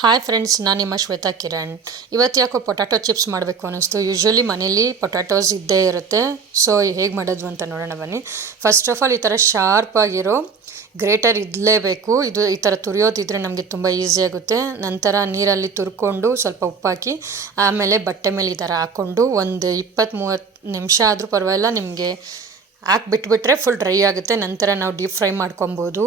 Hi friends ನಾನು ನಿಮ್ಮ ಶ್ವೇತಾ ಕಿರಣ್. ಇವತ್ತು ಯಾಕೋ ಪೊಟ್ಯಾಟೊ ಚಿಪ್ಸ್ ಮಾಡಬೇಕು ಅನ್ನಿಸ್ತು. ಯೂಶ್ವಲಿ ಮನೇಲಿ ಪೊಟ್ಯಾಟೋಸ್ ಇದ್ದೇ ಇರುತ್ತೆ. ಸೊ ಹೇಗೆ ಮಾಡೋದು ಅಂತ ನೋಡೋಣ ಬನ್ನಿ. ಫಸ್ಟ್ ಆಫ್ ಆಲ್ ಈ ಥರ ಶಾರ್ಪಾಗಿರೋ ಗ್ರೇಟರ್ ಇರಲೇಬೇಕು ಇದು ಈ ಥರ ತುರಿಯೋದಿದ್ರೆ ನಮಗೆ ತುಂಬ ಈಸಿ ಆಗುತ್ತೆ. ನಂತರ ನೀರಲ್ಲಿ ತುರ್ಕೊಂಡು ಸ್ವಲ್ಪ ಉಪ್ಪಾಕಿ, ಆಮೇಲೆ ಬಟ್ಟೆ ಮೇಲೆ ಈ ಥರ ಹಾಕ್ಕೊಂಡು ಒಂದು ಇಪ್ಪತ್ತು ಮೂವತ್ತು ನಿಮಿಷ ಆದರೂ ಪರವಾಗಿಲ್ಲ, ನಿಮಗೆ ಹಾಕಿ ಬಿಟ್ಬಿಟ್ರೆ ಫುಲ್ ಡ್ರೈ ಆಗುತ್ತೆ. ನಂತರ ನಾವು ಡೀಪ್ ಫ್ರೈ ಮಾಡ್ಕೊಬೋದು.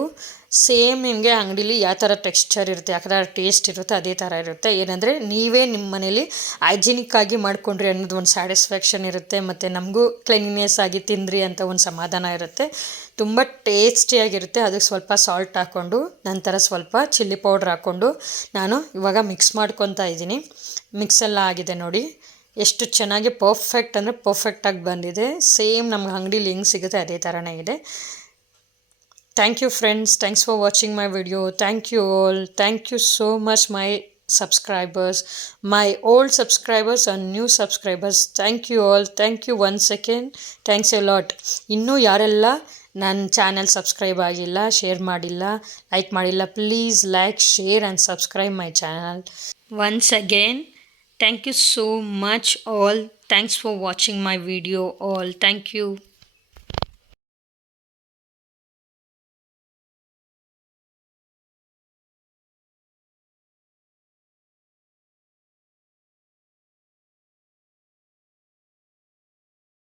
ಸೇಮ್ ನಿಮಗೆ ಅಂಗಡೀಲಿ ಯಾವ ಥರ ಟೆಕ್ಸ್ಚರ್ ಇರುತ್ತೆ, ಯಾವ ಥರ ಟೇಸ್ಟ್ ಇರುತ್ತೆ, ಅದೇ ಥರ ಇರುತ್ತೆ. ಏನಂದರೆ ನೀವೇ ನಿಮ್ಮ ಮನೇಲಿ ಹೈಜಿನಿಕ್ ಆಗಿ ಮಾಡ್ಕೊಂಡ್ರಿ ಅನ್ನೋದು ಒಂದು ಸ್ಯಾಟಿಸ್ಫ್ಯಾಕ್ಷನ್ ಇರುತ್ತೆ. ಮತ್ತು ನಮಗೂ ಕ್ಲೀನಿನೆಸ್ ಆಗಿ ತಿಂದ್ರಿ ಅಂತ ಒಂದು ಸಮಾಧಾನ ಇರುತ್ತೆ. ತುಂಬ ಟೇಸ್ಟಿಯಾಗಿರುತ್ತೆ ಅದಕ್ಕೆ ಸ್ವಲ್ಪ ಸಾಲ್ಟ್ ಹಾಕ್ಕೊಂಡು, ನಂತರ ಸ್ವಲ್ಪ ಚಿಲ್ಲಿ ಪೌಡ್ರ್ ಹಾಕ್ಕೊಂಡು ನಾನು ಇವಾಗ ಮಿಕ್ಸ್ ಮಾಡ್ಕೊತಾ ಇದ್ದೀನಿ. ಮಿಕ್ಸೆಲ್ಲ ಆಗಿದೆ ನೋಡಿ. ಎಷ್ಟು ಚೆನ್ನಾಗಿ ಪರ್ಫೆಕ್ಟ್ ಅಂದರೆ ಪರ್ಫೆಕ್ಟಾಗಿ ಬಂದಿದೆ. ಸೇಮ್ ನಮ್ಗೆ ಅಂಗಡೀಲಿ ಹೆಂಗೆ ಸಿಗುತ್ತೆ, ಅದೇ ಥರನೇ ಇದೆ. Thank you friends thanks for watching my video thank you all thank you so much my subscribers my old subscribers and new subscribers thank you all thank you one second thanks a lot ಇನ್ನೂ ಯಾರೆಲ್ಲ ನನ್ನ channel subscribe ಆಗಿಲ್ಲ share ಮಾಡಿಲ್ಲ like ಮಾಡಿಲ್ಲ please like share and subscribe my channel once again Thank you so much all. Thanks for watching my video all. Thank you.